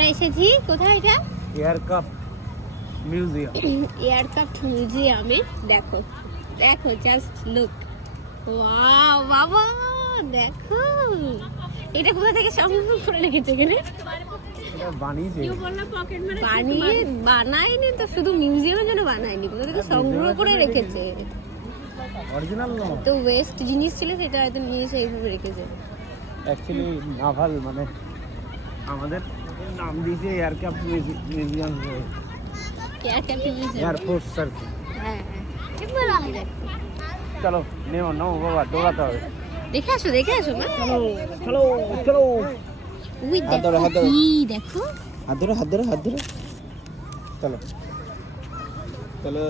আমরা এসেছি কোথায় এটা? Aircraft museum. এয়ারক্রাফট মিউজিয়ামে। দেখো দেখো, জাস্ট লুক। ওয়াও বাবা, দেখো এটা কোথা থেকে সংগ্রহ করে রেখেছে এখানে? বানায়নি তো, শুধু মিউজিয়ামের জন্য বানায়নি, কোথা থেকে সংগ্রহ করে রেখেছে। অরিজিনাল না তো ওয়েস্ট জিনিস ছিল, সেটা হয়তো নিয়ে এসে এইভাবে রেখেছে। অ্যাকচুয়ালি নাভাল মানে আমাদের নাম দিয়েছে এয়ারক্রাফট মিউজিয়াম, এয়ারফোর্স আর কি। হ্যাঁ চলো নেমো নাও বাবা, দৌড়াতে হবে। দেখে আসো না। চলো চলো। উই হাত ধরো, হাত ধরো। কি দেখো, হাত ধরো চলো চলো।